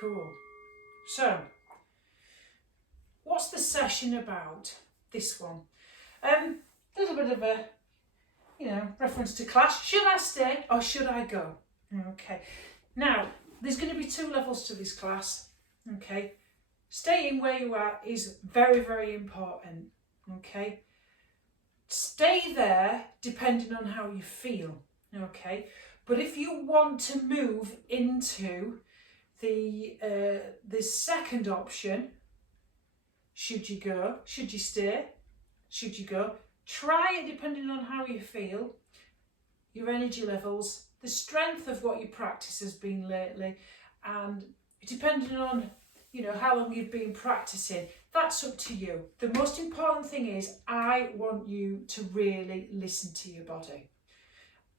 Cool. So, what's the session about? This one. A little bit of a, reference to class. Should I stay or should I go? Okay. Now, there's going to be 2 levels to this class. Okay. Staying where you are is very, very important. Okay. Stay there depending on how you feel. Okay. But if you want to move into the second option, should you go, should you stay, should you go, try it depending on how you feel, your energy levels, the strength of what your practice has been lately, and depending on how long you've been practicing, that's up to you. The most important thing is I want you to really listen to your body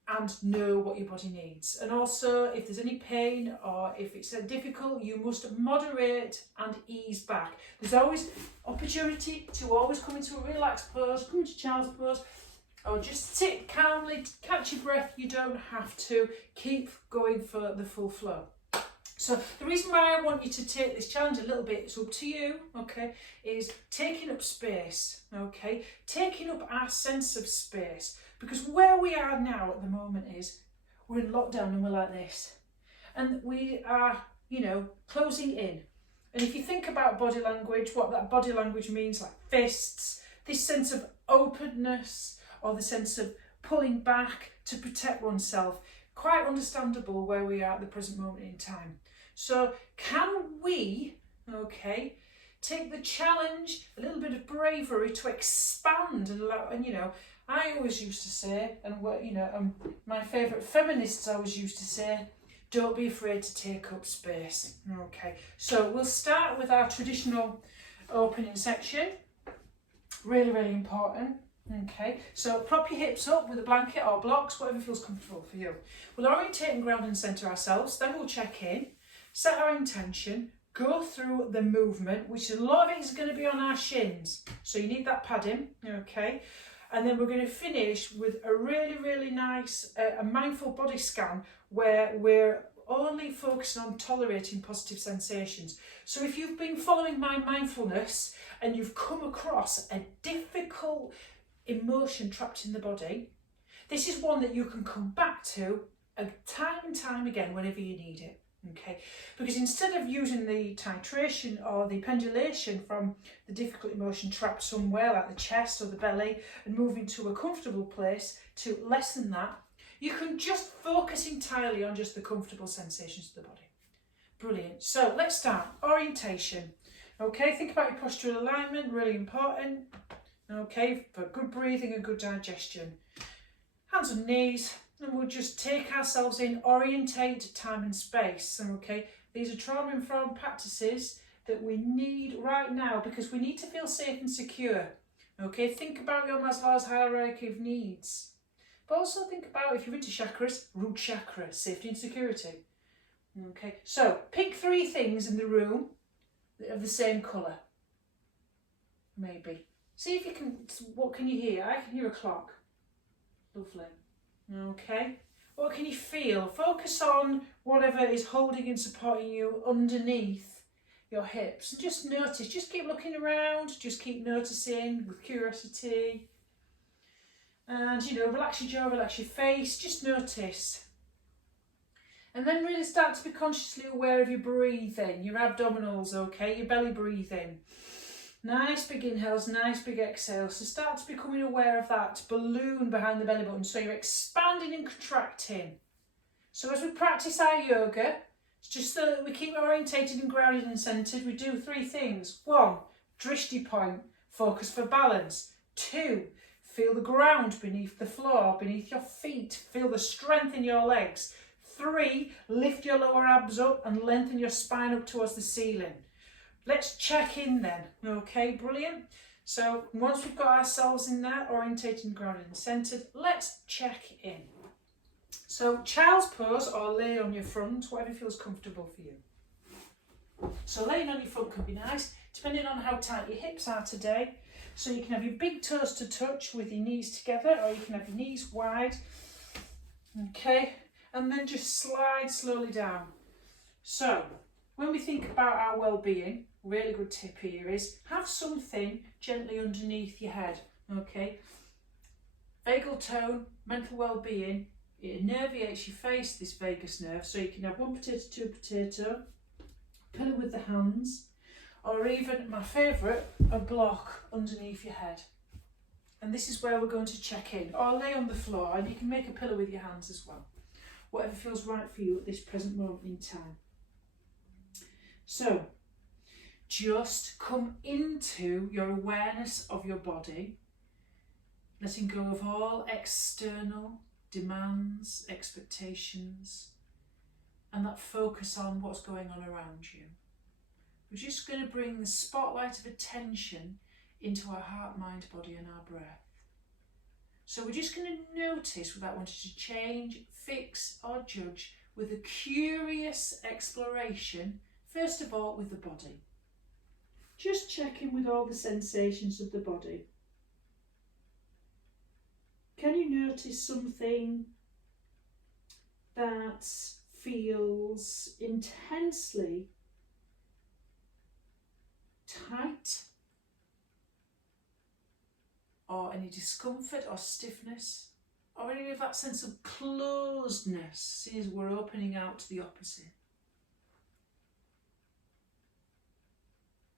and know what your body needs. And also, if there's any pain or if it's difficult, you must moderate and ease back. There's always opportunity to always come into a relaxed pose, come into child's pose, or just sit calmly, catch your breath. You don't have to. Keep going for the full flow. So the reason why I want you to take this challenge a little bit, it's up to you, okay, is taking up space, okay, taking up our sense of space. Because where we are now at the moment is we're in lockdown and we're like this. And we are, closing in. And if you think about body language, what that body language means, like fists, this sense of openness or the sense of pulling back to protect oneself, quite understandable where we are at the present moment in time. So can we, take the challenge, a little bit of bravery to expand and allow, I always used to say, and my favourite feminists always used to say, don't be afraid to take up space. Okay, so we'll start with our traditional opening section. Really, really important. Okay, so prop your hips up with a blanket or blocks, whatever feels comfortable for you. We'll orientate and ground and centre ourselves, then we'll check in, set our intention, go through the movement, which a lot of it is going to be on our shins. So you need that padding, okay? And then we're going to finish with a really, really nice a mindful body scan where we're only focusing on tolerating positive sensations. So if you've been following my mindfulness and you've come across a difficult emotion trapped in the body, this is one that you can come back to time and time again whenever you need it. Okay, because instead of using the titration or the pendulation from the difficult emotion trapped somewhere like the chest or the belly and moving to a comfortable place to lessen that, you can just focus entirely on just the comfortable sensations of the body. Brilliant. So let's start. Orientation. Okay, think about your postural alignment, really important. Okay, for good breathing and good digestion. Hands on knees. And we'll just take ourselves in, orientate time and space. Okay, these are trauma-informed practices that we need right now because we need to feel safe and secure. Okay, think about your Maslow's hierarchy of needs. But also think about, if you're into chakras, root chakra, safety and security. Okay, so pick 3 things in the room that are the same colour. Maybe. See if you can, what can you hear? I can hear a clock. Lovely. Okay, what can you feel? Focus on whatever is holding and supporting you underneath your hips. And just notice, just keep looking around, just keep noticing with curiosity. And, relax your jaw, relax your face, just notice. And then really start to be consciously aware of your breathing, your abdominals, okay, your belly breathing. Nice big inhales, nice big exhales. So start to becoming aware of that balloon behind the belly button. So you're expanding and contracting. So as we practice our yoga, it's just so that we keep orientated and grounded and centered. We do 3 things. 1, drishti point, focus for balance. 2, feel the ground beneath the floor, beneath your feet. Feel the strength in your legs. 3, lift your lower abs up and lengthen your spine up towards the ceiling. Let's check in then. Okay, brilliant. So once we've got ourselves in there, orientated and grounded and centered, let's check in. So child's pose or lay on your front, whatever feels comfortable for you. So laying on your front can be nice, depending on how tight your hips are today. So you can have your big toes to touch with your knees together, or you can have your knees wide. Okay, and then just slide slowly down. So when we think about our well-being, really good tip here is have something gently underneath your head, okay? Vagal tone, mental well-being, it innervates your face, this vagus nerve, so you can have 1 potato, 2 potato, pillow with the hands, or even, my favourite, a block underneath your head. And this is where we're going to check in, or lay on the floor, and you can make a pillow with your hands as well. Whatever feels right for you at this present moment in time. So, just come into your awareness of your body, letting go of all external demands, expectations, and that focus on what's going on around you. We're just going to bring the spotlight of attention into our heart, mind, body, and our breath. So we're just going to notice without wanting to change, fix, or judge, with a curious exploration, first of all with the body. Just check in with all the sensations of the body. Can you notice something that feels intensely tight? Or any discomfort or stiffness? Or any of that sense of closedness as we're opening out to the opposite?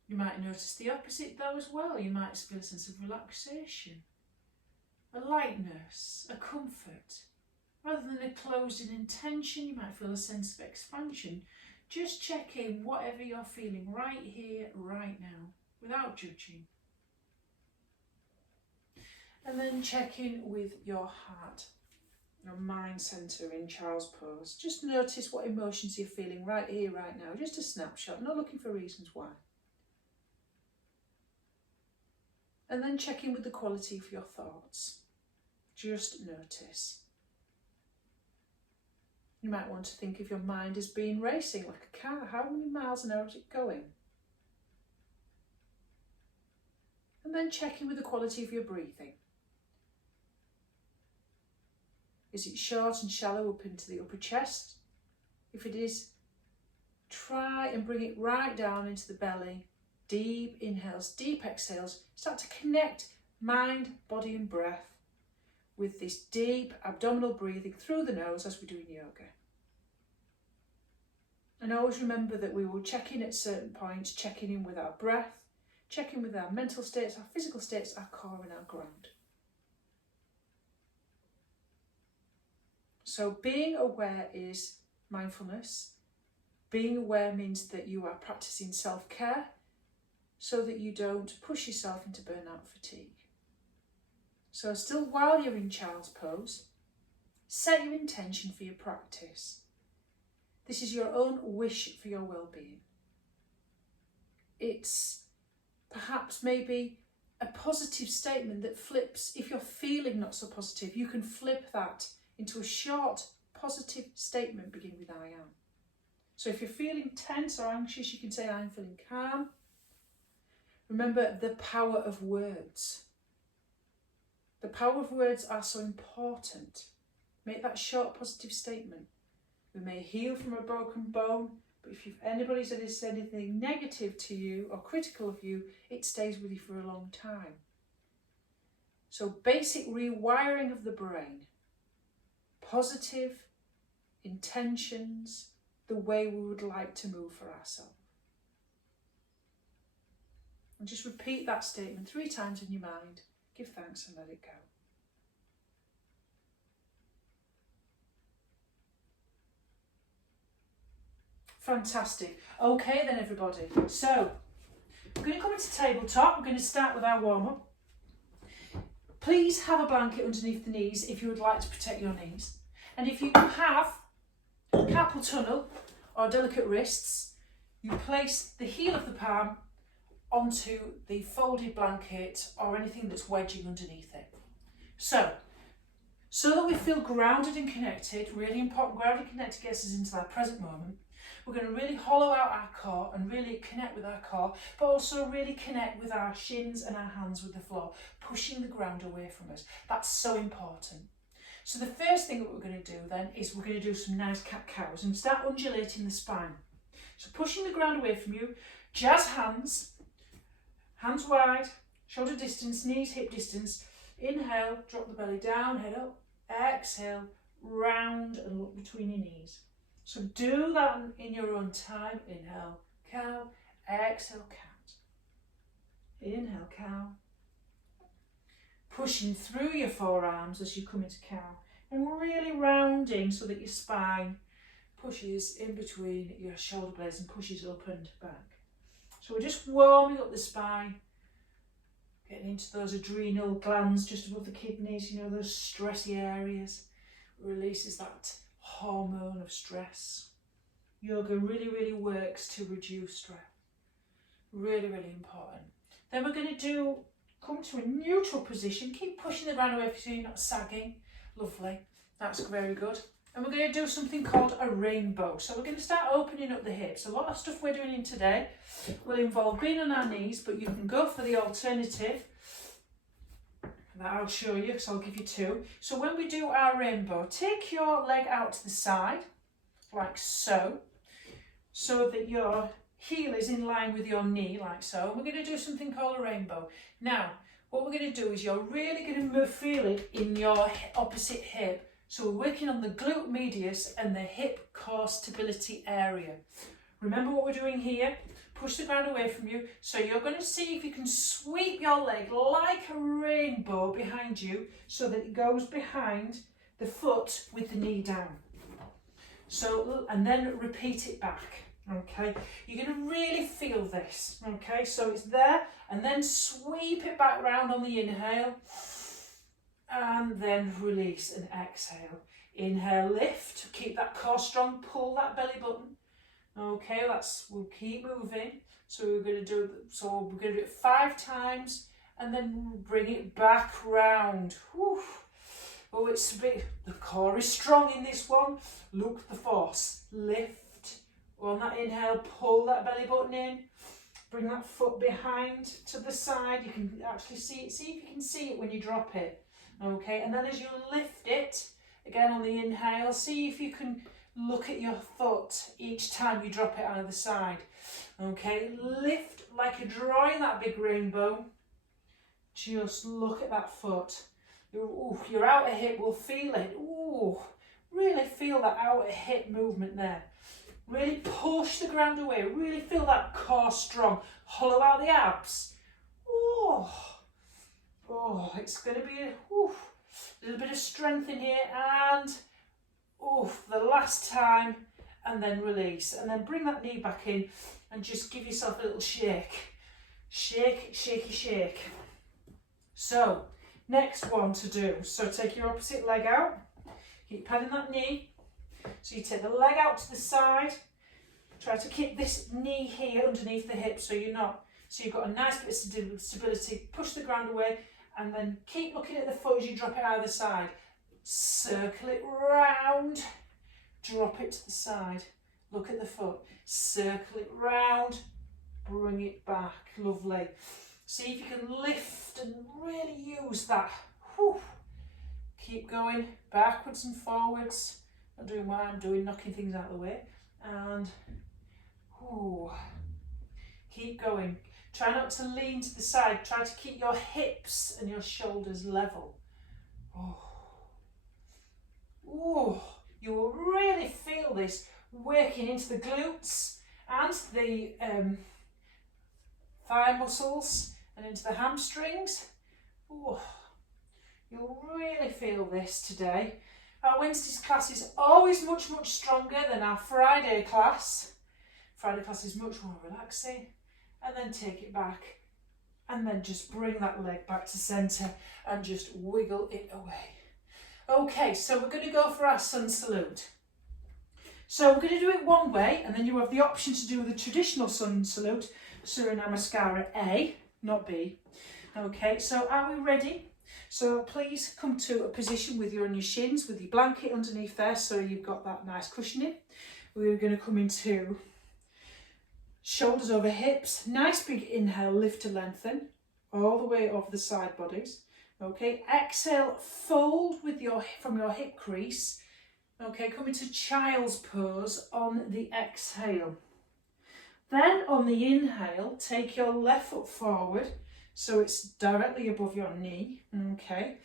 You might notice the opposite though as well. You might feel a sense of relaxation, a lightness, a comfort. Rather than a closed in intention, you might feel a sense of expansion. Just check in whatever you're feeling right here, right now, without judging. And then check in with your heart, your mind centre in child's pose. Just notice what emotions you're feeling right here, right now. Just a snapshot, not looking for reasons why. And then check in with the quality of your thoughts. Just notice. You might want to think of your mind as being racing like a car. How many miles an hour is it going? And then check in with the quality of your breathing. Is it short and shallow up into the upper chest? If it is, try and bring it right down into the belly. Deep inhales, deep exhales. Start to connect mind, body and breath with this deep abdominal breathing through the nose as we do in yoga. And always remember that we will check in at certain points, checking in with our breath, checking with our mental states, our physical states, our core and our ground. So being aware is mindfulness. Being aware means that you are practicing self-care so that you don't push yourself into burnout fatigue. So still while you're in child's pose, set your intention for your practice. This is your own wish for your well-being. It's perhaps maybe a positive statement that flips. If you're feeling not so positive, you can flip that into a short positive statement beginning with I am. So if you're feeling tense or anxious, you can say I'm feeling calm. Remember the power of words. The power of words are so important. Make that short positive statement. We may heal from a broken bone, but if anybody says anything negative to you or critical of you, it stays with you for a long time. So basic rewiring of the brain. Positive intentions, the way we would like to move for ourselves. And just repeat that statement 3 times in your mind. Give thanks and let it go. Fantastic. Okay then everybody. So, we're going to come into tabletop. We're going to start with our warm-up. Please have a blanket underneath the knees if you would like to protect your knees. And if you have carpal tunnel or delicate wrists, you place the heel of the palm onto the folded blanket or anything that's wedging underneath it. So that we feel grounded and connected, really important, grounded and connected gets us into that present moment. We're going to really hollow out our core and really connect with our core, but also really connect with our shins and our hands with the floor, pushing the ground away from us. That's so important. So the first thing that we're going to do then is we're going to do some nice cat-cows and start undulating the spine. So pushing the ground away from you, jazz hands, hands wide, shoulder distance, knees hip distance. Inhale, drop the belly down, head up. Exhale, round and look between your knees. So do that in your own time. Inhale, cow, exhale, cat. Inhale, cow. Pushing through your forearms as you come into cow. And really rounding so that your spine pushes in between your shoulder blades and pushes up and back. So we're just warming up the spine, getting into those adrenal glands just above the kidneys, you know, those stressy areas. Releases that hormone of stress. Yoga really, really works to reduce stress. Really, really important. Then we're going to come to a neutral position. Keep pushing the ground away so you're not sagging. Lovely. That's very good. And we're going to do something called a rainbow. So we're going to start opening up the hips. A lot of stuff we're doing in today will involve being on our knees, but you can go for the alternative that I'll show you, because I'll give you two. So when we do our rainbow, take your leg out to the side, like so that your heel is in line with your knee, like so. And we're going to do something called a rainbow. Now, what we're going to do is you're really going to feel it in your opposite hip. So we're working on the glute medius and the hip core stability area. Remember what we're doing here? Push the ground away from you. So you're going to see if you can sweep your leg like a rainbow behind you so that it goes behind the foot with the knee down. So, and then repeat it back. Okay, you're going to really feel this. Okay, so it's there, and then sweep it back round on the inhale, and then release and exhale. Inhale, lift, keep that core strong, pull that belly button. Okay, we'll keep moving. So we're going to do it 5 times, and then bring it back round. Whew. Oh, it's a bit. The core is strong in this one. Look the force. Lift. On that inhale, pull that belly button in. Bring that foot behind to the side. You can actually see it. See if you can see it when you drop it. Okay, and then as you lift it, again on the inhale, see if you can look at your foot each time you drop it out of the side. Okay, lift like you're drawing that big rainbow. Just look at that foot. Your outer hip will feel it. Ooh, really feel that outer hip movement there. Really push the ground away. Really feel that core strong. Hollow out the abs. Oh, it's going to be a little bit of strength in here. And the last time. And then release. And then bring that knee back in and just give yourself a little shake. Shake, shaky, shake. So, next one to do. So take your opposite leg out. Keep padding that knee. So you take the leg out to the side. Try to keep this knee here underneath the hip so you've got a nice bit of stability. Push the ground away and then keep looking at the foot as you drop it out of the side. Circle it round. Drop it to the side. Look at the foot. Circle it round. Bring it back. Lovely. See if you can lift and really use that. Whew. Keep going backwards and forwards. Not doing what I'm doing, knocking things out of the way. And keep going. Try not to lean to the side. Try to keep your hips and your shoulders level. You will really feel this working into the glutes and the thigh muscles and into the hamstrings. You'll really feel this today. Our Wednesday's class is always much, much stronger than our Friday class. Friday class is much more relaxing. And then take it back. And then just bring that leg back to centre and just wiggle it away. Okay, so we're going to go for our sun salute. So we're going to do it one way, and then you have the option to do the traditional sun salute, Surya Namaskara A, not B. Okay, so are we ready? So please come to a position with you on your shins, with your blanket underneath there, so you've got that nice cushioning. We're going to come into shoulders over hips. Nice big inhale, lift to lengthen, all the way over the side bodies. Okay, exhale, fold from your hip crease. Okay, come into child's pose on the exhale. Then on the inhale, take your left foot forward so it's directly above your knee, okay?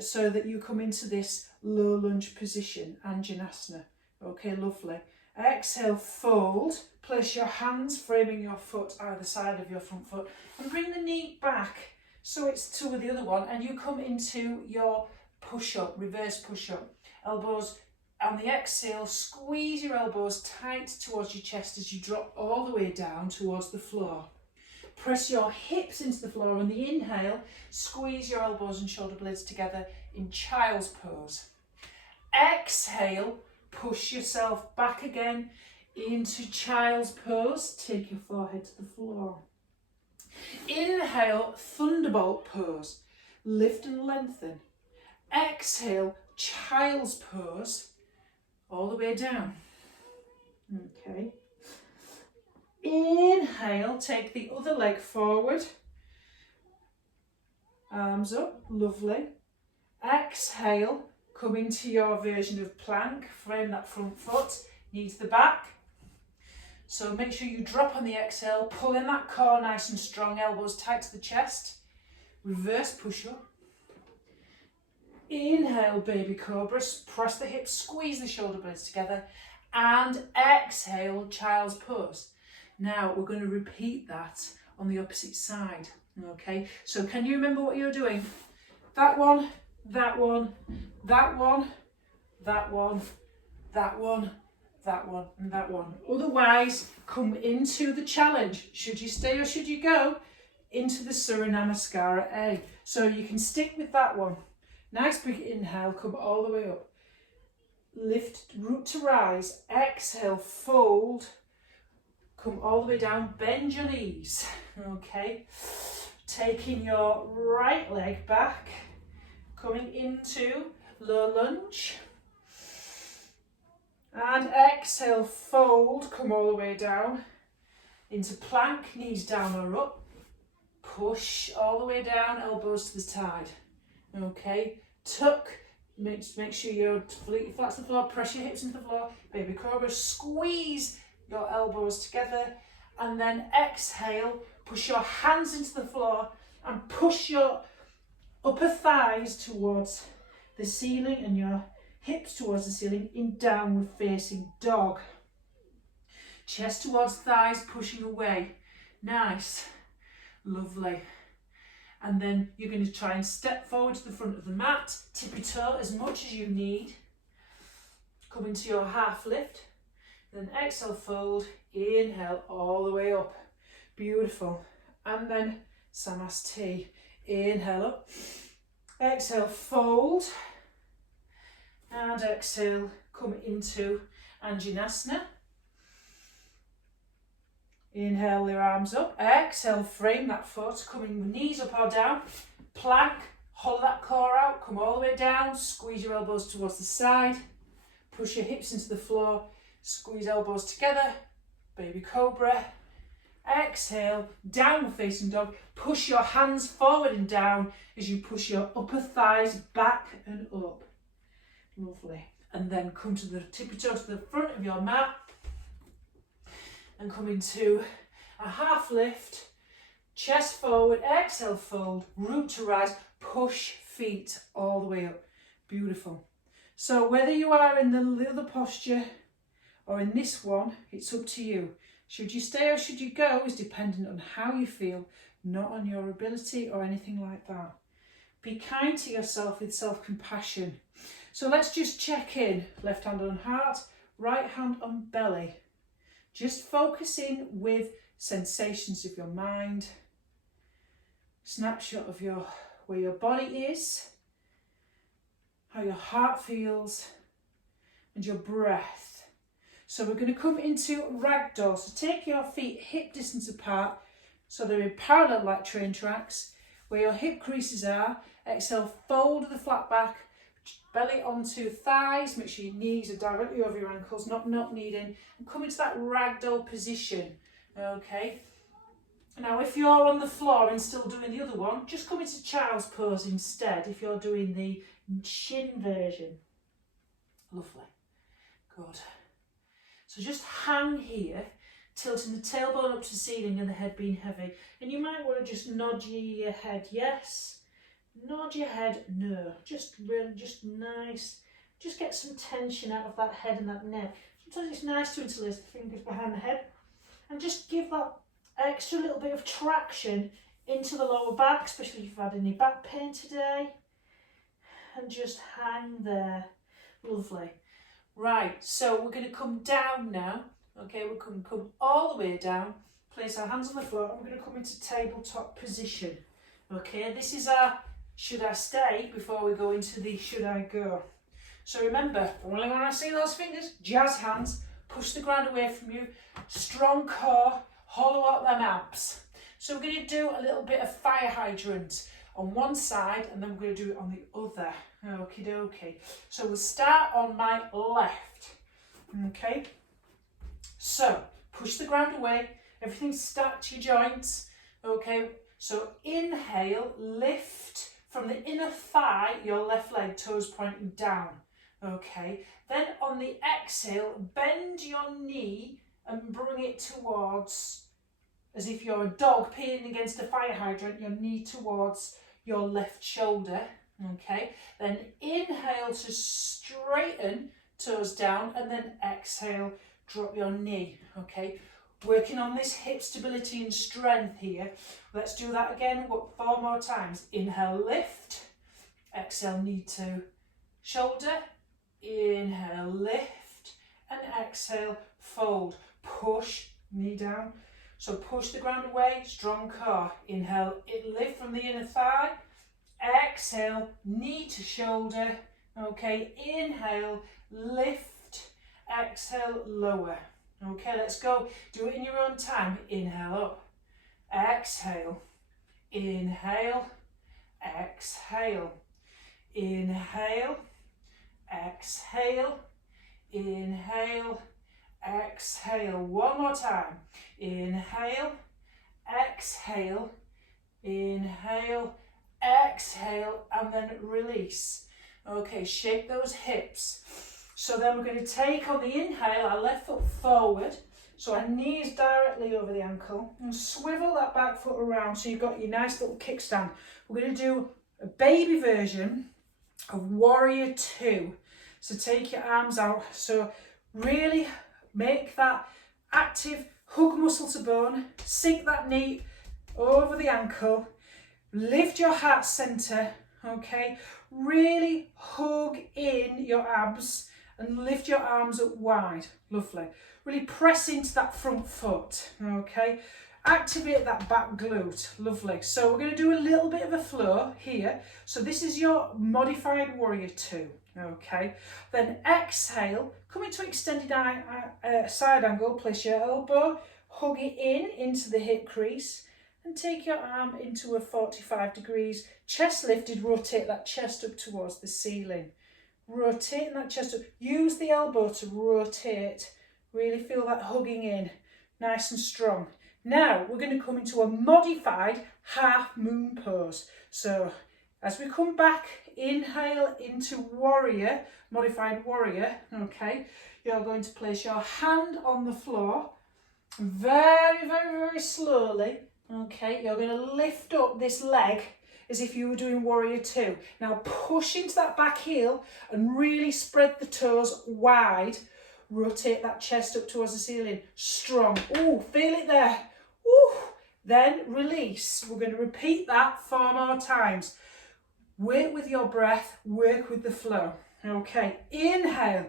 So that you come into this low lunge position, Anjanasana. Okay, lovely. Exhale, fold. Place your hands framing your foot either side of your front foot and bring the knee back so it's to the other one, and you come into your push-up, reverse push-up. Elbows on the exhale, squeeze your elbows tight towards your chest as you drop all the way down towards the floor. Press your hips into the floor on the inhale, squeeze your elbows and shoulder blades together in child's pose. Exhale, push yourself back again into child's pose, take your forehead to the floor. Inhale, thunderbolt pose, lift and lengthen. Exhale, child's pose, all the way down. Okay. Inhale, take the other leg forward. Arms up, lovely. Exhale, come into your version of plank, frame that front foot, knee to the back. So make sure you drop on the exhale, pull in that core nice and strong, elbows tight to the chest. Reverse push-up. Inhale, baby cobra, press the hips, squeeze the shoulder blades together, and exhale, child's pose. Now we're going to repeat that on the opposite side, okay? So can you remember what you're doing? That one, that one, that one, that one, that one, that one, and that one. Otherwise, come into the challenge. Should you stay or should you go? Into the Surya Namaskara A. So you can stick with that one. Nice big inhale, come all the way up. Lift, root to rise. Exhale, fold. Come all the way down, bend your knees, okay? Taking your right leg back, coming into low lunge. And exhale, fold, come all the way down. Into plank, knees down or up. Push all the way down, elbows to the side, okay? Tuck, make sure your feet flat to the floor, press your hips into the floor. Baby cobra, squeeze your elbows together, and then exhale, push your hands into the floor and push your upper thighs towards the ceiling and your hips towards the ceiling in downward facing dog. Chest towards thighs, pushing away. Nice, lovely. And then you're going to try and step forward to the front of the mat, tippy toe as much as you need. Come into your half lift. Then exhale, fold, inhale all the way up. Beautiful. And then Samastha. Inhale up. Exhale, fold. And exhale, come into Anjanasana. Inhale your arms up. Exhale, frame that foot, coming with knees up or down. Plank, hollow that core out, come all the way down. Squeeze your elbows towards the side. Push your hips into the floor. Squeeze elbows together, baby cobra. Exhale, downward facing dog. Push your hands forward and down as you push your upper thighs back and up. Lovely. And then come to the tippy toe to the front of your mat and come into a half lift, chest forward, exhale, fold, root to rise, push feet all the way up. Beautiful. So whether you are in the other posture or in this one, it's up to you. Should you stay or should you go is dependent on how you feel, not on your ability or anything like that. Be kind to yourself with self-compassion. So let's just check in. Left hand on heart, right hand on belly. Just focus in with sensations of your mind. Snapshot of where your body is, how your heart feels, and your breath. So we're going to come into ragdoll. So take your feet hip distance apart so they're in parallel like train tracks. Where your hip creases are, exhale, fold the flat back, belly onto thighs. Make sure your knees are directly over your ankles, not kneading. And come into that ragdoll position, okay? Now if you're on the floor and still doing the other one, just come into child's pose instead if you're doing the shin version. Lovely, good. So just hang here. tilting the tailbone up to the ceiling and the head being heavy. And you might want to just nod your head yes, nod your head no. Just really, just nice. Just get some tension out of that head and that neck. Sometimes it's nice to interlace the fingers behind the head and just give that extra little bit of traction into the lower back, especially if you've had any back pain today. And just hang there. Lovely. Right, so we're going to come down now. Okay, we're going to come all the way down, place our hands on the floor, and we're going to come into tabletop position. Okay, this is our should I stay before we go into the should I go. So remember, only when I see those fingers, jazz hands, push the ground away from you, strong core, hollow out them abs. So we're going to do a little bit of fire hydrant on one side and then we're going to do it on the other. Okie dokie. So we'll start on my left. Okay. So push the ground away, everything's stacked to your joints. Okay. So inhale, lift from the inner thigh, your left leg, toes pointing down. Okay. Then on the exhale, bend your knee and bring it towards, as if you're a dog peeing against a fire hydrant, your knee towards your left shoulder. Okay, then inhale to straighten, toes down, and then exhale, drop your knee. Okay, working on this hip stability and strength here. Let's do that again 4 more times. Inhale, lift, exhale, knee to shoulder, inhale, lift, and exhale, fold, push, knee down. So push the ground away, strong core. Inhale, lift from the inner thigh. Exhale, knee to shoulder. Okay, inhale, lift. Exhale, lower. Okay, let's go. Do it in your own time. Inhale up. Exhale. Inhale. Exhale. Inhale. Exhale. Inhale. Exhale. One more time. Inhale. Exhale. Inhale. Exhale, and then release. Okay, shake those hips. So then we're going to take on the inhale our left foot forward, so our knee is directly over the ankle, and swivel that back foot around so you've got your nice little kickstand. We're going to do a baby version of Warrior 2. So take your arms out, so really make that active hug muscle to bone, sink that knee over the ankle. Lift your heart center, okay? Really hug in your abs and lift your arms up wide. Lovely. Really press into that front foot, okay? Activate that back glute. Lovely. So we're going to do a little bit of a flow here. So this is your modified Warrior 2, okay? Then exhale, come into extended side angle, place your elbow, hug it into the hip crease. And take your arm into a 45 degrees, chest lifted, rotate that chest up towards the ceiling. Rotating that chest up, use the elbow to rotate, really feel that hugging in, nice and strong. Now we're going to come into a modified half moon pose. So as we come back, inhale into warrior, modified warrior, okay, you're going to place your hand on the floor, very, very, very slowly. Okay, you're going to lift up this leg as if you were doing Warrior 2. Now push into that back heel and really spread the toes wide. Rotate that chest up towards the ceiling. Strong. Ooh, feel it there. Ooh. Then release. We're going to repeat that 4 more times. Work with your breath, work with the flow. Okay, inhale.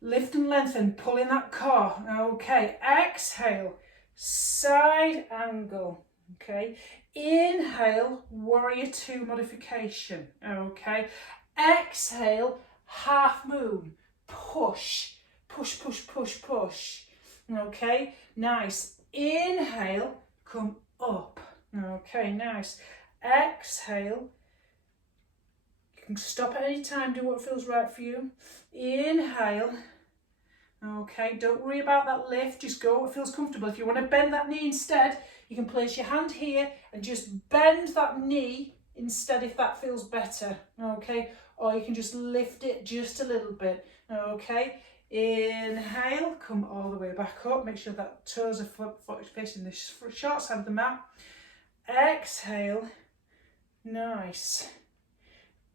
Lift and lengthen, pull in that core. Okay, exhale. Side angle, okay, inhale, Warrior 2 modification, okay, exhale, half moon, push, push, push, push, push, okay, nice, inhale, come up, okay, nice, exhale, you can stop at any time, do what feels right for you, inhale. Okay, don't worry about that lift, just go what feels comfortable. If you want to bend that knee instead, you can place your hand here and just bend that knee instead if that feels better, okay? Or you can just lift it just a little bit, okay? Inhale, come all the way back up. Make sure that toes are facing the short side of the mat. Exhale, nice.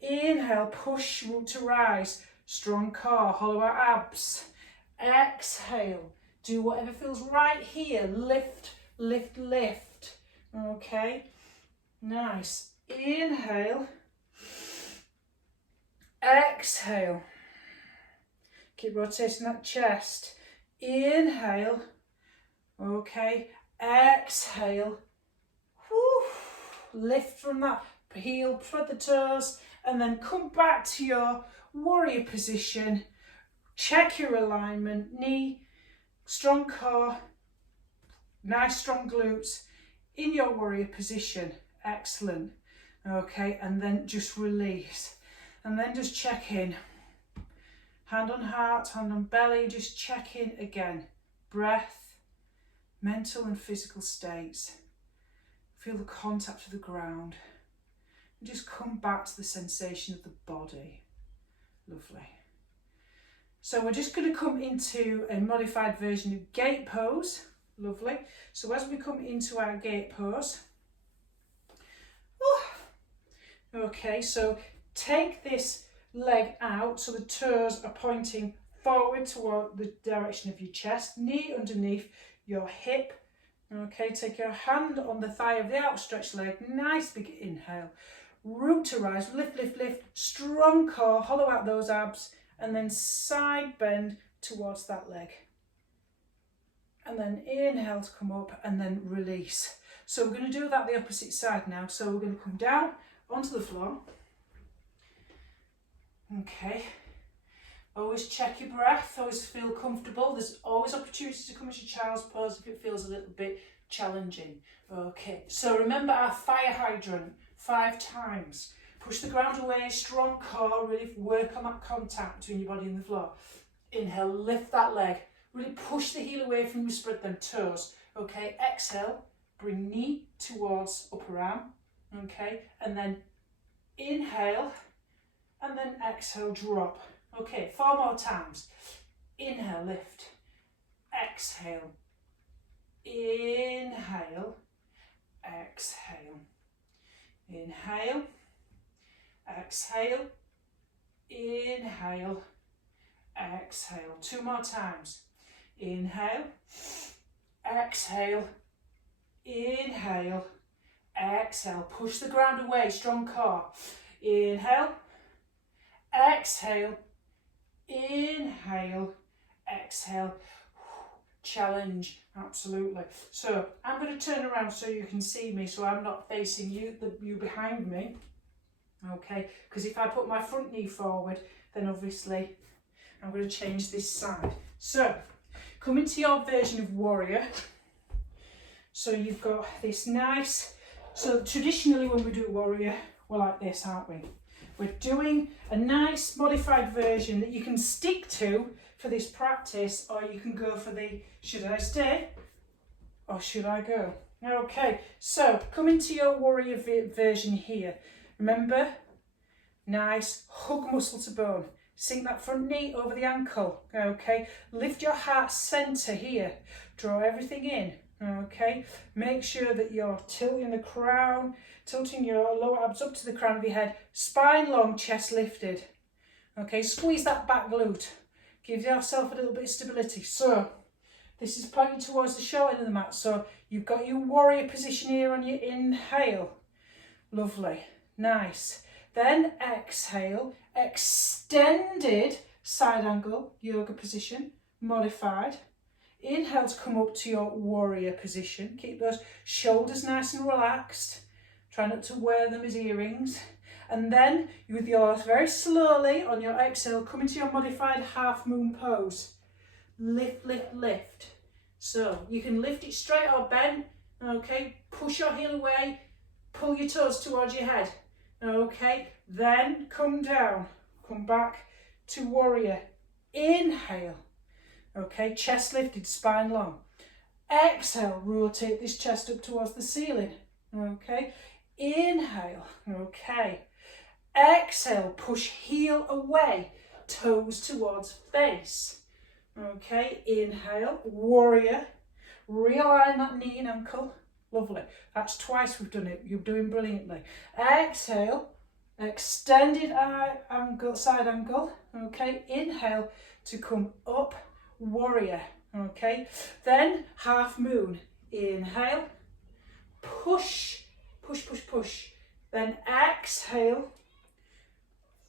Inhale, push, root to rise. Strong core, hollow out abs. Exhale, do whatever feels right here. Lift, lift, lift. Okay, nice. Inhale. Exhale. Keep rotating that chest. Inhale. Okay, exhale. Whew. Lift from that heel, put the toes, and then come back to your warrior position. Check your alignment, knee, strong core, nice strong glutes in your warrior position. Excellent. Okay, and then just release. And then just check in. Hand on heart, hand on belly, just check in again. Breath, mental and physical states. Feel the contact of the ground. And just come back to the sensation of the body. Lovely. So we're just going to come into a modified version of gate pose. Lovely. So as we come into our gate pose, okay, so take this leg out so the toes are pointing forward toward the direction of your chest, knee underneath your hip. Okay, take your hand on the thigh of the outstretched leg, nice big inhale, root to rise, lift, lift, lift, strong core, hollow out those abs, and then side bend towards that leg. And then inhale to come up and then release. So we're going to do that the opposite side now. So we're going to come down onto the floor. Okay. Always check your breath, always feel comfortable. There's always opportunity to come into child's pose if it feels a little bit challenging. Okay, so remember our fire hydrant 5 times. Push the ground away, strong core, really work on that contact between your body and the floor. Inhale, lift that leg. Really push the heel away from you, spread them toes. Okay, exhale, bring knee towards upper arm. Okay, and then inhale, and then exhale, drop. Okay, 4 more times. Inhale, lift. Exhale. Inhale. Exhale. Inhale. Exhale. Inhale. Exhale. 2 more times. Inhale. Exhale. Inhale. Exhale. Push the ground away. Strong core. Inhale. Exhale. Inhale. Exhale. Challenge. Absolutely. So I'm going to turn around so you can see me, so I'm not facing you, you behind me. Okay, because if I put my front knee forward, then obviously I'm going to change this side. So come into your version of warrior. So you've got this nice, so traditionally when we do warrior, we're like this, aren't we? We're doing a nice modified version that you can stick to for this practice, or you can go for the, should I stay or should I go? Okay, so come into your warrior version here. Remember, nice, hug muscle to bone. Sink that front knee over the ankle, okay? Lift your heart centre here. Draw everything in, okay? Make sure that you're tilting the crown, tilting your lower abs up to the crown of your head. Spine long, chest lifted. Okay, squeeze that back glute. Give yourself a little bit of stability. So, this is pointing towards the short end of the mat. So, you've got your warrior position here on your inhale. Lovely, nice. Then exhale, extended side angle, yoga position, modified. Inhale to come up to your warrior position. Keep those shoulders nice and relaxed. Try not to wear them as earrings. And then, with yours very slowly, on your exhale, come into your modified half moon pose. Lift, lift, lift. So, you can lift it straight or bent. Okay, push your heel away, pull your toes towards your head. Okay, then come down, come back to warrior. Inhale. Okay, chest lifted, spine long. Exhale, rotate this chest up towards the ceiling. Okay, inhale. Okay, exhale, push heel away, toes towards face. Okay, inhale, warrior. Realign that knee and ankle. Lovely. That's twice we've done it. You're doing brilliantly. Exhale, extended angle, side angle. Okay, inhale to come up, warrior. Okay, then half moon. Inhale, push, push, push, push. Then exhale.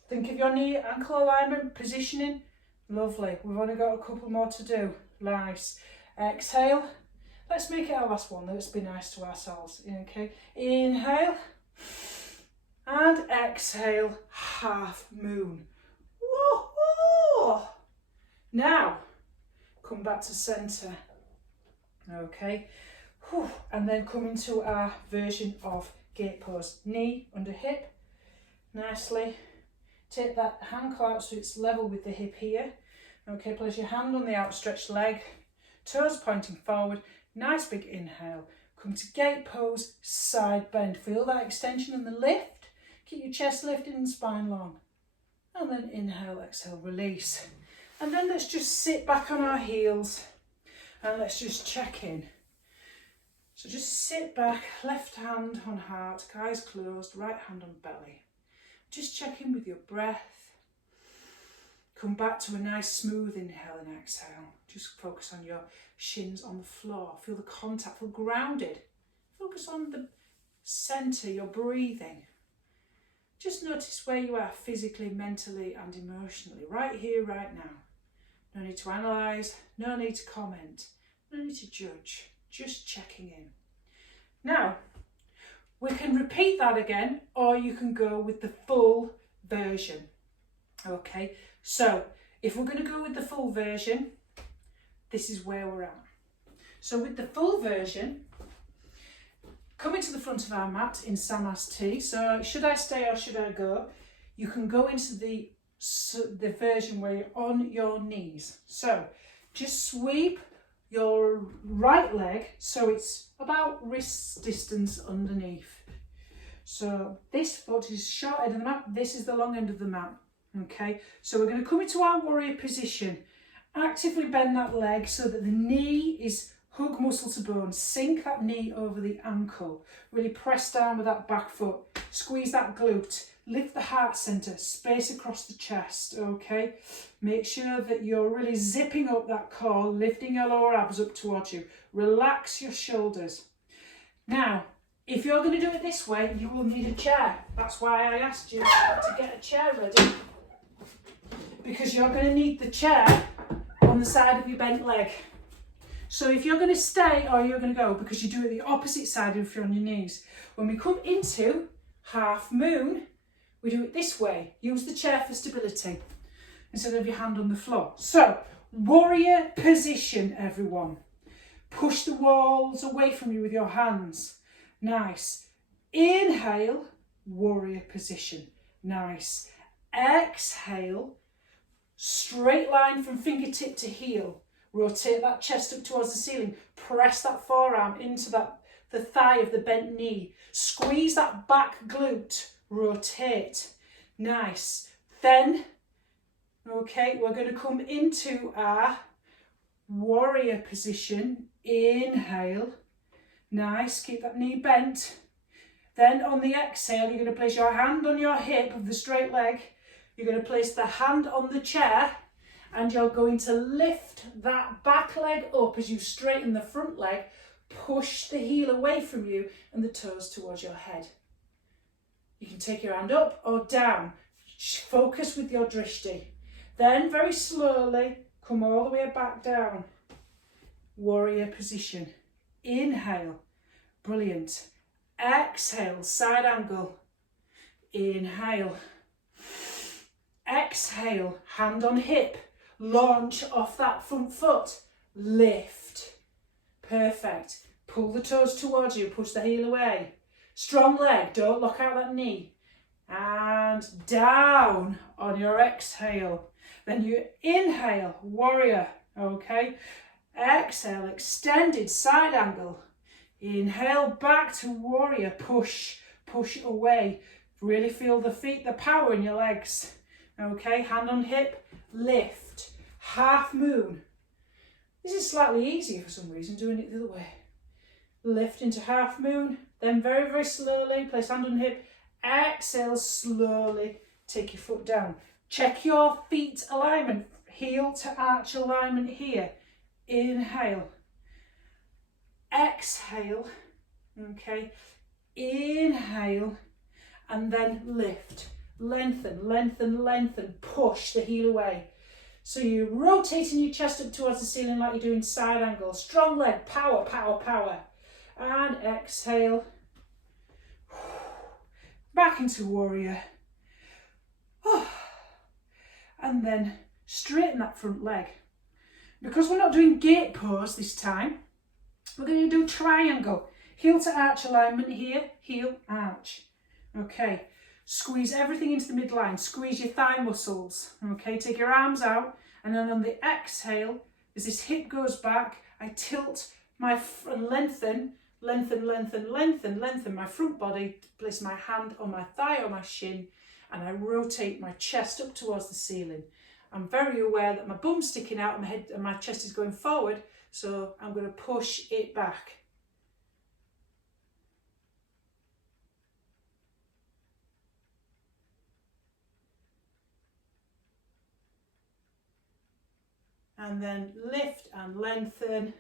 Think of your knee, ankle alignment, positioning. Lovely. We've only got a couple more to do. Nice. Exhale. Let's make it our last one. Let's be nice to ourselves. Okay. Inhale. And exhale. Half moon. Whoa. Now, come back to centre. Okay. And then come into our version of gate pose. Knee under hip. Nicely. Take that hand claw out so it's level with the hip here. Okay, place your hand on the outstretched leg. Toes pointing forward. Nice big inhale. Come to gate pose, side bend. Feel that extension and the lift. Keep your chest lifted and spine long. And then inhale, exhale, release. And then let's just sit back on our heels and let's just check in. So just sit back, left hand on heart, eyes closed, right hand on belly. Just check in with your breath. Come back to a nice smooth inhale and exhale. Just focus on your shins on the floor. Feel the contact, feel grounded. Focus on the centre, your breathing. Just notice where you are physically, mentally and emotionally. Right here, right now. No need to analyse, no need to comment, no need to judge. Just checking in. Now, we can repeat that again, or you can go with the full version. Okay, so if we're going to go with the full version, this is where we're at. So with the full version, coming to the front of our mat in Samasthi. So should I stay or should I go? You can go into the version where you're on your knees. So just sweep your right leg so it's about wrist distance underneath. So this foot is short end of the mat, this is the long end of the mat. Okay, so we're going to come into our warrior position. Actively bend that leg so that the knee is hug muscle to bone. Sink that knee over the ankle. Really press down with that back foot. Squeeze that glute. Lift the heart centre. Space across the chest. Okay, make sure that you're really zipping up that core, lifting your lower abs up towards you. Relax your shoulders. Now, if you're going to do it this way, you will need a chair. That's why I asked you to get a chair ready. Because you're going to need the chair on the side of your bent leg. So if you're going to stay or you're going to go, because you do it the opposite side if you're on your knees. When we come into half moon, we do it this way. Use the chair for stability instead of your hand on the floor. So, warrior position, everyone. Push the walls away from you with your hands. Nice. Inhale, warrior position. Nice. Exhale, straight line from fingertip to heel. Rotate that chest up towards the ceiling. Press that forearm into the thigh of the bent knee. Squeeze that back glute. Rotate. Nice. Then, okay, we're going to come into our warrior position. Inhale. Nice. Keep that knee bent. Then on the exhale, you're going to place your hand on your hip of the straight leg. You're going to place the hand on the chair and you're going to lift that back leg up as you straighten the front leg. Push the heel away from you and the toes towards your head. You can take your hand up or down. Focus with your drishti. Then very slowly come all the way back down. Warrior position. Inhale. Brilliant. Exhale, side angle. Inhale. Exhale, hand on hip. Launch off that front foot. Lift. Perfect. Pull the toes towards you. Push the heel away. Strong leg. Don't lock out that knee. And down on your exhale. Then you inhale, warrior. Okay. Exhale, extended side angle. Inhale, back to warrior. Push, push away. Really feel the feet, the power in your legs. Okay, hand on hip, lift. Half moon. This is slightly easier for some reason, doing it the other way. Lift into half moon, then very, very slowly, place hand on hip, exhale, slowly take your foot down. Check your feet alignment, heel to arch alignment here. Inhale, exhale, okay, inhale, and then lift, lengthen, lengthen, lengthen, push the heel away. So you're rotating your chest up towards the ceiling like you're doing side angle. Strong leg, power, power, power. And exhale. Back into warrior. And then straighten that front leg. Because we're not doing gate pose this time, we're going to do triangle. Heel to arch alignment here, heel, arch. Okay. Squeeze everything into the midline. Squeeze your thigh muscles. Okay, take your arms out, and then on the exhale, as this hip goes back, I tilt my lengthen my front body, place my hand on my thigh or my shin, and I rotate my chest up towards the ceiling. I'm very aware that my bum's sticking out and my head and my chest is going forward, so I'm going to push it back. And then lift and lengthen.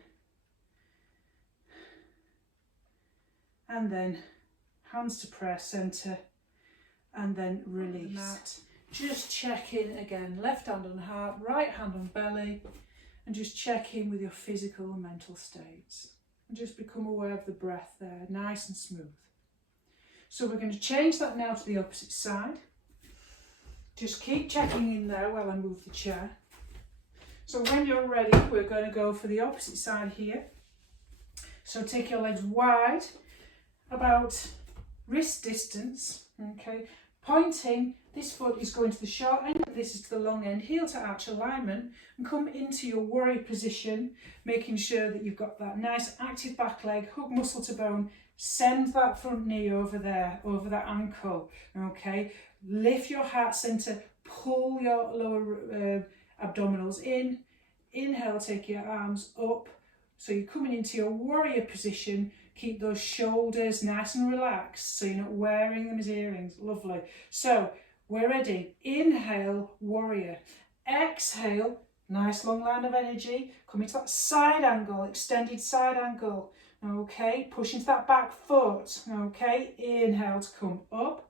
And then hands to prayer centre. And then release. Just check in again. Left hand on heart, right hand on belly. And just check in with your physical and mental states. And just become aware of the breath there, nice and smooth. So we're going to change that now to the opposite side. Just keep checking in there while I move the chair. So when you're ready, we're going to go for the opposite side here. So take your legs wide, about wrist distance, okay? Pointing, this foot is going to the short end, this is to the long end, heel to arch alignment, and come into your warrior position, making sure that you've got that nice active back leg, hug muscle to bone, send that front knee over there, over that ankle, okay? Lift your heart center, pull your lower abdominals in. Inhale, take your arms up. So you're coming into your warrior position. Keep those shoulders nice and relaxed so you're not wearing them as earrings. Lovely. So we're ready. Inhale, warrior. Exhale, nice long line of energy. Come into that side angle, extended side angle. Okay, push into that back foot. Okay, inhale to come up.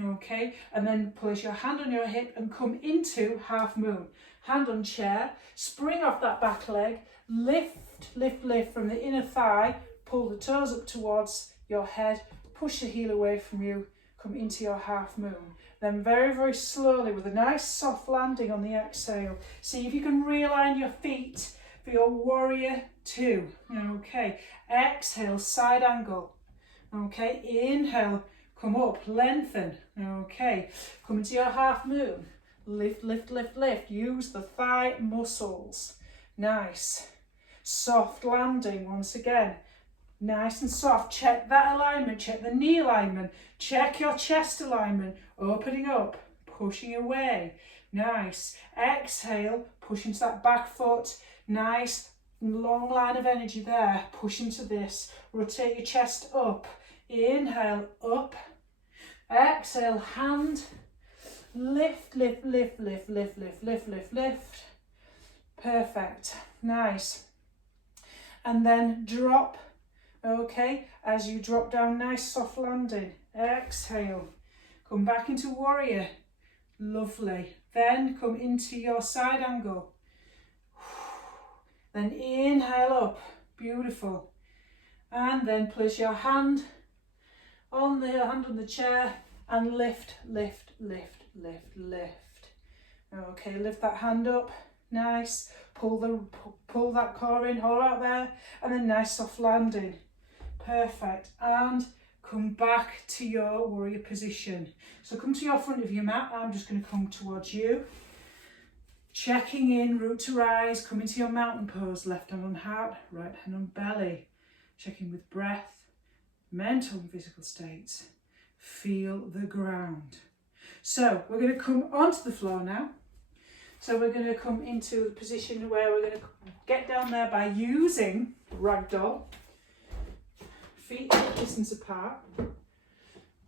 Okay, and then place your hand on your hip and come into half moon. Hand on chair, spring off that back leg, lift, lift, lift from the inner thigh, pull the toes up towards your head, push the heel away from you, come into your half moon. Then very, very slowly with a nice soft landing on the exhale, see if you can realign your feet for your warrior two. Okay, exhale, side angle. Okay, inhale, come up, lengthen. Okay, come into your half moon. Lift, lift, lift, lift. Use the thigh muscles. Nice. Soft landing once again. Nice and soft. Check that alignment. Check the knee alignment. Check your chest alignment. Opening up. Pushing away. Nice. Exhale. Push into that back foot. Nice. Long line of energy there. Push into this. Rotate your chest up. Inhale. Up. Exhale. Hand. Lift, lift, lift, lift, lift, lift, lift, lift, lift. Perfect. Nice. And then drop. Okay, as you drop down, nice soft landing. Exhale. Come back into warrior. Lovely. Then come into your side angle. Then inhale up. Beautiful. And then place your hand on the chair and lift, lift, lift, lift, lift. Okay, lift that hand up. Nice. Pull that core in, hold out there, and then nice soft landing. Perfect. And come back to your warrior position. So come to your front of your mat. I'm just going to come towards you. Checking in, root to rise. Come into your mountain pose. Left hand on heart, right hand on belly. Checking with breath, mental and physical states. Feel the ground. So we're going to come onto the floor now. So we're going to come into a position where we're going to get down there by using ragdoll. Feet hip distance apart.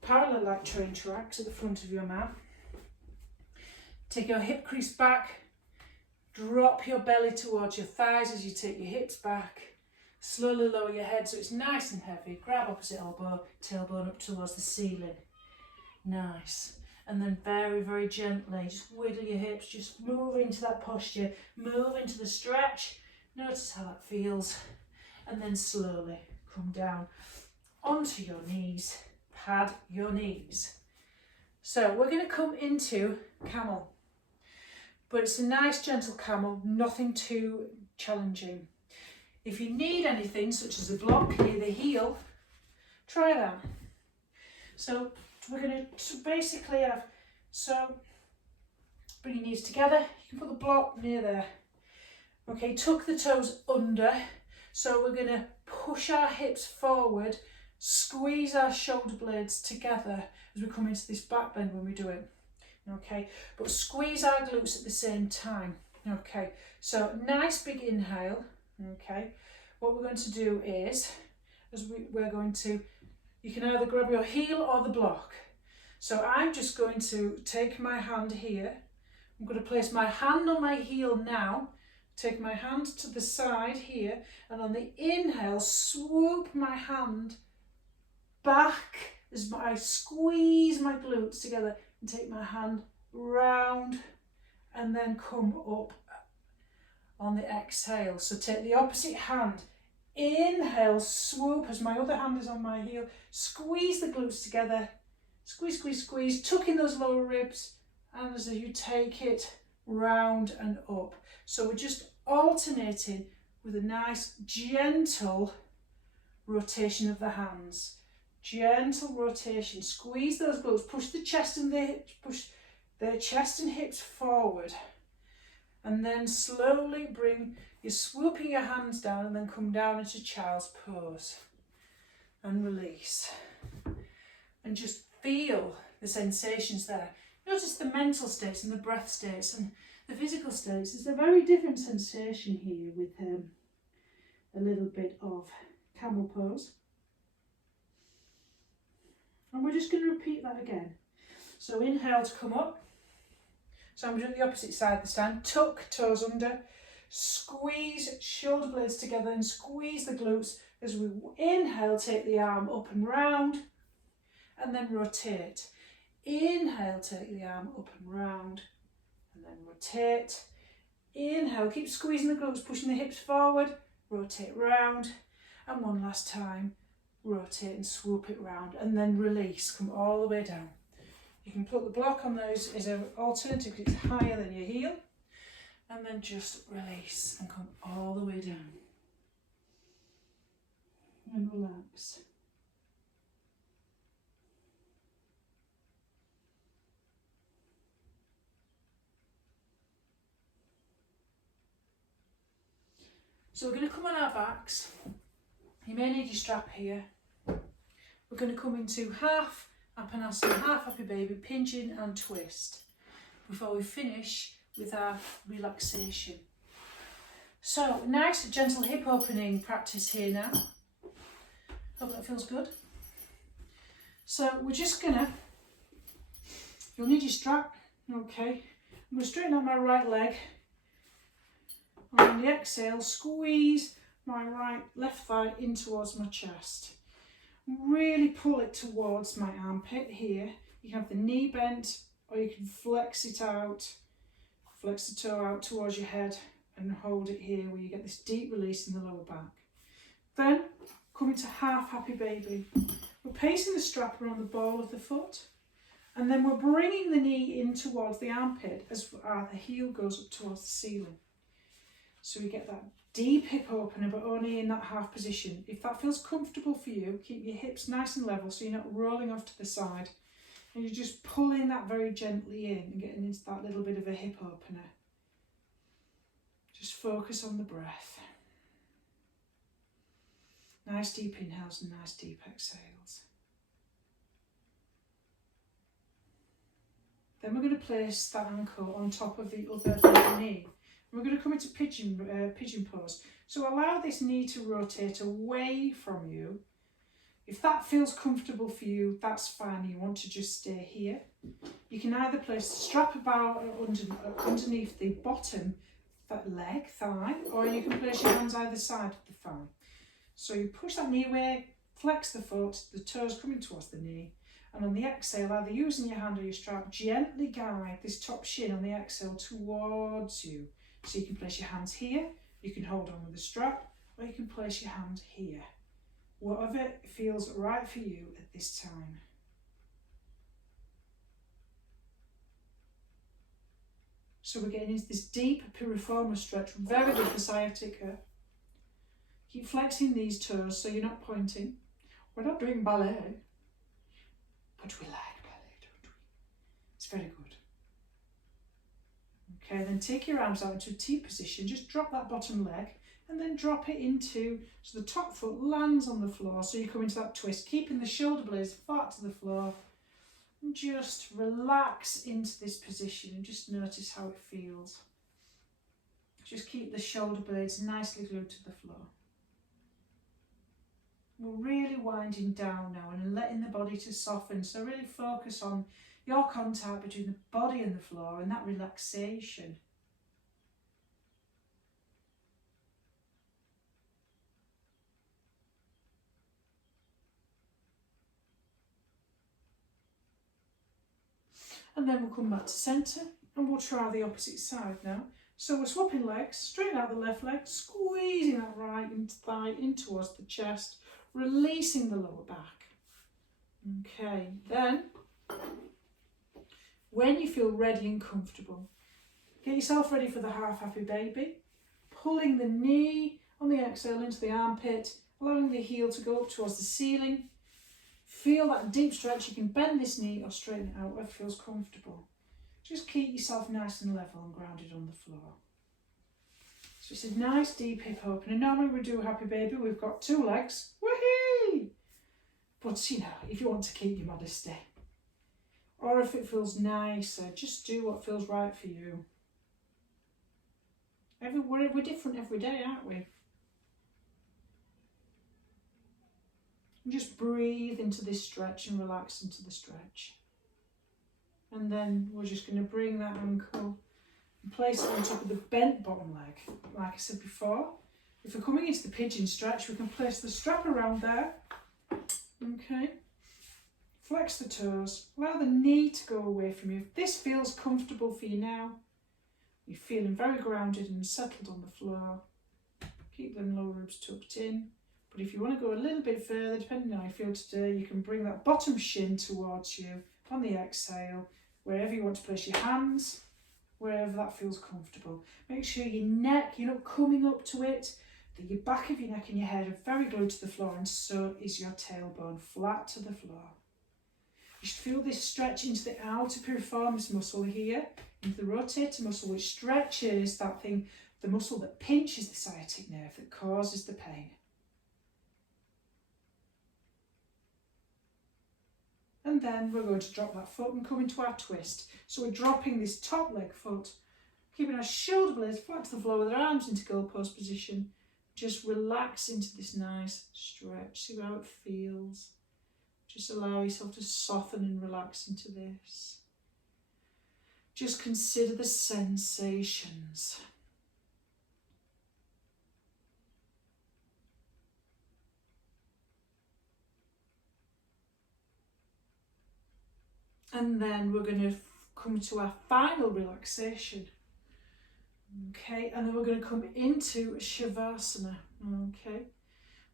Parallel like train tracks at the front of your mat. Take your hip crease back. Drop your belly towards your thighs as you take your hips back. Slowly lower your head so it's nice and heavy. Grab opposite elbow, tailbone up towards the ceiling. Nice. And then very, very gently, just wiggle your hips, just move into that posture, move into the stretch. Notice how that feels. And then slowly come down onto your knees. Pad your knees. So we're going to come into camel. But it's a nice gentle camel, nothing too challenging. If you need anything, such as a block near the heel, try that. So we're going to basically have, so bring your knees together, you can put the block near there. Okay, tuck the toes under, so we're going to push our hips forward, squeeze our shoulder blades together as we come into this back bend when we do it. Okay, but squeeze our glutes at the same time. Okay, so nice big inhale. Okay, what we're going to do is, we're going to, you can either grab your heel or the block. So I'm just going to take my hand here. I'm going to place my hand on my heel now. Take my hand to the side here, and on the inhale, swoop my hand back as I squeeze my glutes together and take my hand round and then come up on the exhale. So take the opposite hand, inhale, swoop as my other hand is on my heel, squeeze the glutes together, squeeze, squeeze, squeeze, tuck in those lower ribs, and as you take it round and up. So we're just alternating with a nice gentle rotation of the hands. Gentle rotation, squeeze those glutes, push the chest and the hips, push the chest and hips forward. And then slowly you're swooping your hands down and then come down into child's pose. And release. And just feel the sensations there. Notice the mental states and the breath states and the physical states. It's a very different sensation here with a little bit of camel pose. And we're just going to repeat that again. So inhale to come up. So I'm doing the opposite side of the stand. Tuck toes under. Squeeze shoulder blades together and squeeze the glutes. As we inhale, take the arm up and round. And then rotate. Inhale, take the arm up and round. And then rotate. Inhale, keep squeezing the glutes, pushing the hips forward. Rotate round. And one last time. Rotate and swoop it round. And then release. Come all the way down. You can put the block on those as an alternative because it's higher than your heel. And then just release and come all the way down. And relax. So we're going to come on our backs. You may need your strap here. We're going to come into half Apanasana, half happy baby, pinch in and twist before we finish with our relaxation. So nice gentle hip opening practice here now. Hope that feels good. So we're just gonna, you'll need your strap, okay. I'm going to straighten out my right leg. On the exhale, squeeze my left thigh in towards my chest. Really pull it towards my armpit here. You can have the knee bent or you can flex it out, flex the toe out towards your head and hold it here where you get this deep release in the lower back. Then come into half happy baby. We're placing the strap around the ball of the foot and then we're bringing the knee in towards the armpit as the heel goes up towards the ceiling. So we get that deep hip opener, but only in that half position. If that feels comfortable for you, keep your hips nice and level so you're not rolling off to the side. And you're just pulling that very gently in and getting into that little bit of a hip opener. Just focus on the breath. Nice deep inhales and nice deep exhales. Then we're going to place that ankle on top of the other knee. We're going to come into pigeon pose. So allow this knee to rotate away from you. If that feels comfortable for you, that's fine. You want to just stay here. You can either place the strap about underneath the bottom leg, thigh, or you can place your hands either side of the thigh. So you push that knee away, flex the foot, the toes coming towards the knee, and on the exhale, either using your hand or your strap, gently guide this top shin on the exhale towards you. So you can place your hands here, you can hold on with the strap, or you can place your hand here. Whatever feels right for you at this time. So we're getting into this deep piriformis stretch, very good for sciatica. Keep flexing these toes so you're not pointing. We're not doing ballet, but we like ballet, don't we? It's very good. Okay, then take your arms out into a T position, just drop that bottom leg and then drop it into, so the top foot lands on the floor, so you come into that twist, keeping the shoulder blades flat to the floor, and just relax into this position and just notice how it feels. Just keep the shoulder blades nicely glued to the floor. We're really winding down now and letting the body to soften, so really focus on your contact between the body and the floor and that relaxation. And then we'll come back to centre and we'll try the opposite side now. So we're swapping legs, straighten out the left leg, squeezing that right thigh in towards the chest, releasing the lower back. Okay, then when you feel ready and comfortable, get yourself ready for the half happy baby, pulling the knee on the exhale into the armpit, allowing the heel to go up towards the ceiling. Feel that deep stretch. You can bend this knee or straighten it out where it feels comfortable. Just keep yourself nice and level and grounded on the floor. So it's a nice deep hip opener. Normally we do a happy baby, we've got two legs. Woohoo! But you know, if you want to keep your modesty, or if it feels nicer, just do what feels right for you. We're different every day, aren't we? And just breathe into this stretch and relax into the stretch. And then we're just going to bring that ankle and place it on top of the bent bottom leg. Like I said before, if we're coming into the pigeon stretch, we can place the strap around there. Okay. Flex the toes. Allow the knee to go away from you. If this feels comfortable for you now, you're feeling very grounded and settled on the floor. Keep them lower ribs tucked in. But if you want to go a little bit further, depending on how you feel today, you can bring that bottom shin towards you on the exhale, wherever you want to place your hands, wherever that feels comfortable. Make sure your neck, you're not coming up to it, that your back of your neck and your head are very glued to the floor, and so is your tailbone, flat to the floor. You should feel this stretch into the outer piriformis muscle here, into the rotator muscle, which stretches that thing, the muscle that pinches the sciatic nerve, that causes the pain. And then we're going to drop that foot and come into our twist. So we're dropping this top leg foot, keeping our shoulder blades flat to the floor with our arms into goal post position. Just relax into this nice stretch. See how it feels. Just allow yourself to soften and relax into this. Just consider the sensations. And then we're going to come to our final relaxation. Okay, and then we're going to come into Shavasana. Okay,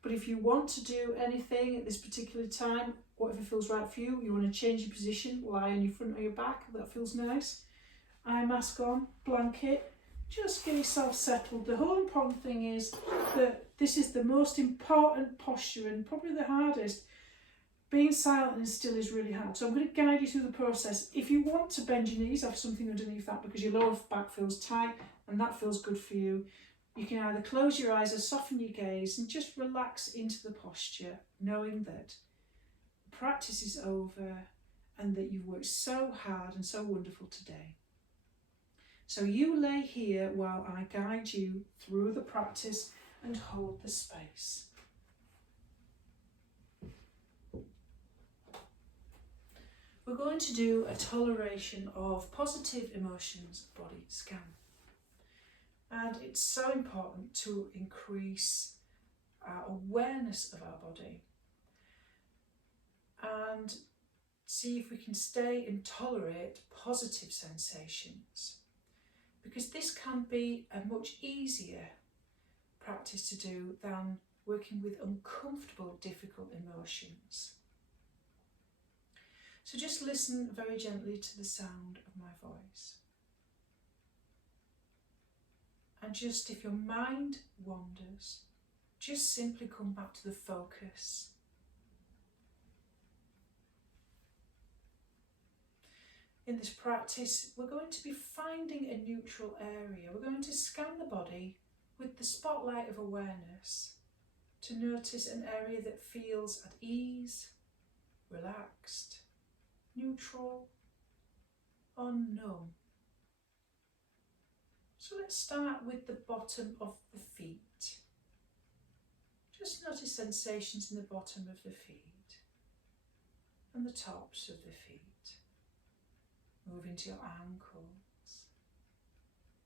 but if you want to do anything at this particular time, whatever feels right for you, you want to change your position, lie on your front or your back, that feels nice. Eye mask on, blanket, just get yourself settled. The whole important thing is that this is the most important posture and probably the hardest. Being silent and still is really hard. So I'm going to guide you through the process. If you want to bend your knees, have something underneath that because your lower back feels tight and that feels good for you, you can either close your eyes or soften your gaze and just relax into the posture, knowing that the practice is over and that you've worked so hard and so wonderful today. So you lay here while I guide you through the practice and hold the space. We're going to do a toleration of positive emotions body scan. And it's so important to increase our awareness of our body and see if we can stay and tolerate positive sensations, because this can be a much easier practice to do than working with uncomfortable, difficult emotions. So just listen very gently to the sound of my voice. And just, if your mind wanders, just simply come back to the focus. In this practice, we're going to be finding a neutral area. We're going to scan the body with the spotlight of awareness to notice an area that feels at ease, relaxed, neutral, or numb. So let's start with the bottom of the feet. Just notice sensations in the bottom of the feet and the tops of the feet. Move into your ankles.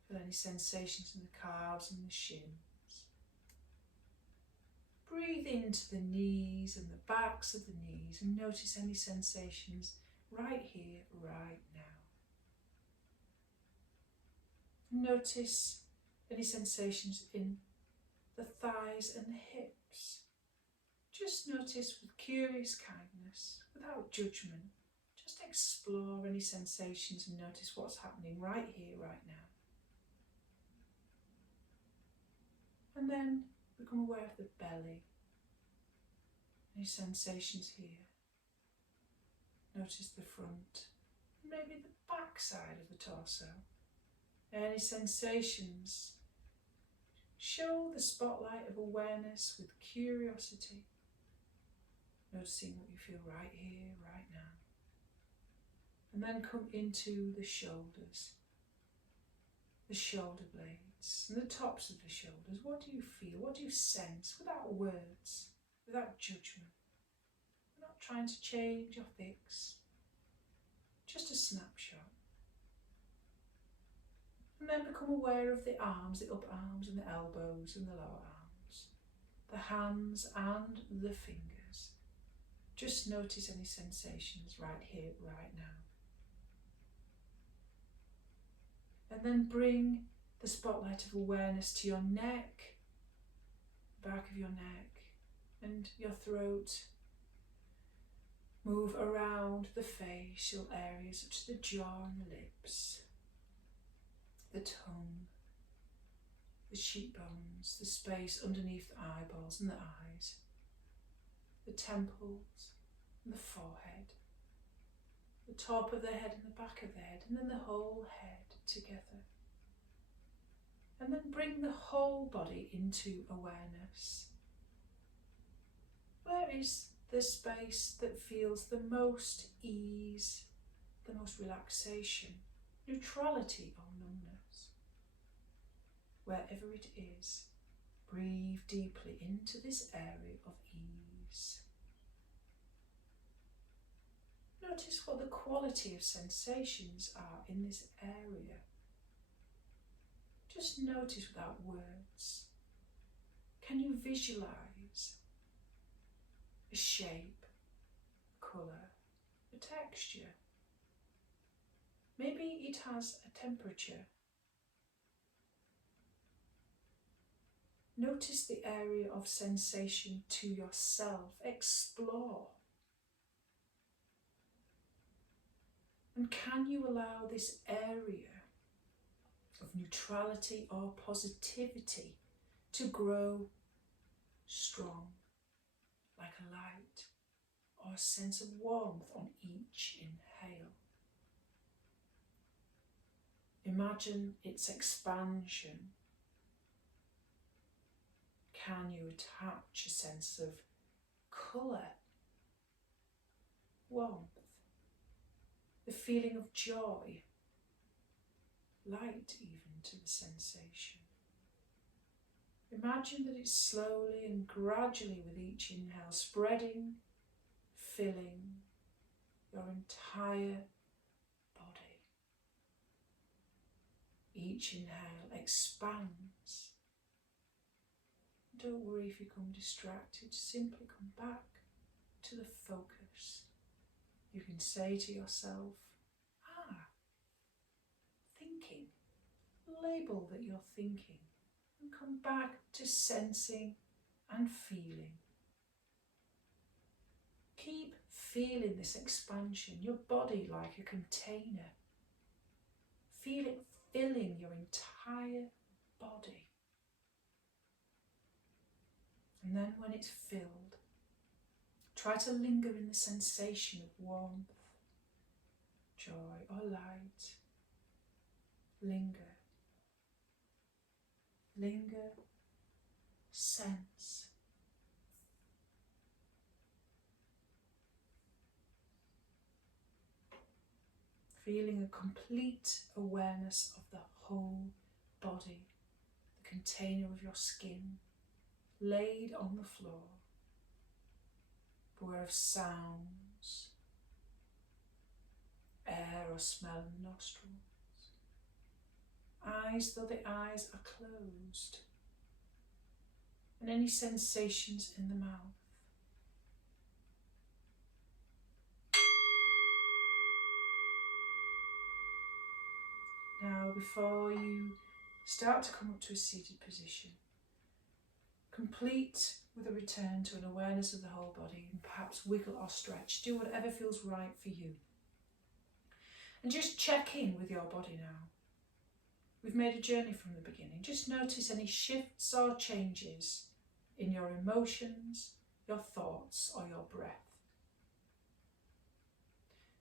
Feel any sensations in the calves and the shins. Breathe into the knees and the backs of the knees and notice any sensations right here, right now. Notice any sensations in the thighs and the hips. Just notice with curious kindness, without judgment. Just explore any sensations and notice what's happening right here, right now. And then become aware of the belly. Any sensations here. Notice the front, maybe the back side of the torso. Any sensations. Show the spotlight of awareness with curiosity. Noticing what you feel right here, right now. And then come into the shoulders, the shoulder blades, and the tops of the shoulders. What do you feel? What do you sense? Without words, without judgment. We're not trying to change or fix. Just a snapshot. And then become aware of the arms, the upper arms and the elbows and the lower arms, the hands and the fingers. Just notice any sensations right here, right now. And then bring the spotlight of awareness to your neck, back of your neck and your throat. Move around the facial areas such as the jaw and the lips, the tongue, the cheekbones, the space underneath the eyeballs and the eyes, the temples and the forehead, the top of the head and the back of the head, and then the whole head together. And then bring the whole body into awareness. Where is the space that feels the most ease, the most relaxation, neutrality or numbness? Wherever it is, breathe deeply into this area of ease. Notice what the quality of sensations are in this area. Just notice without words. Can you visualize a shape, a colour, a texture? Maybe it has a temperature. Notice the area of sensation to yourself. Explore. And can you allow this area of neutrality or positivity to grow strong, like a light, or a sense of warmth on each inhale? Imagine its expansion. Can you attach a sense of colour, warmth, the feeling of joy, light even to the sensation. Imagine that it's slowly and gradually with each inhale spreading, filling your entire body. Each inhale expands. Don't worry if you become distracted, simply come back to the focus. You can say to yourself, thinking. Label that you're thinking and come back to sensing and feeling. Keep feeling this expansion, your body like a container. Feel it filling your entire body. And then when it's filled, try to linger in the sensation of warmth, joy or light. Linger. Linger, sense. Feeling a complete awareness of the whole body, the container of your skin, laid on the floor, aware of sounds, air or smell in the nostrils. Eyes, though the eyes are closed, and any sensations in the mouth. Now, before you start to come up to a seated position, complete with a return to an awareness of the whole body and perhaps wiggle or stretch. Do whatever feels right for you. And just check in with your body now. We've made a journey from the beginning. Just notice any shifts or changes in your emotions, your thoughts or your breath.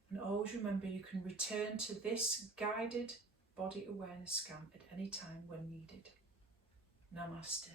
And always remember you can return to this guided body awareness scan at any time when needed. Namaste.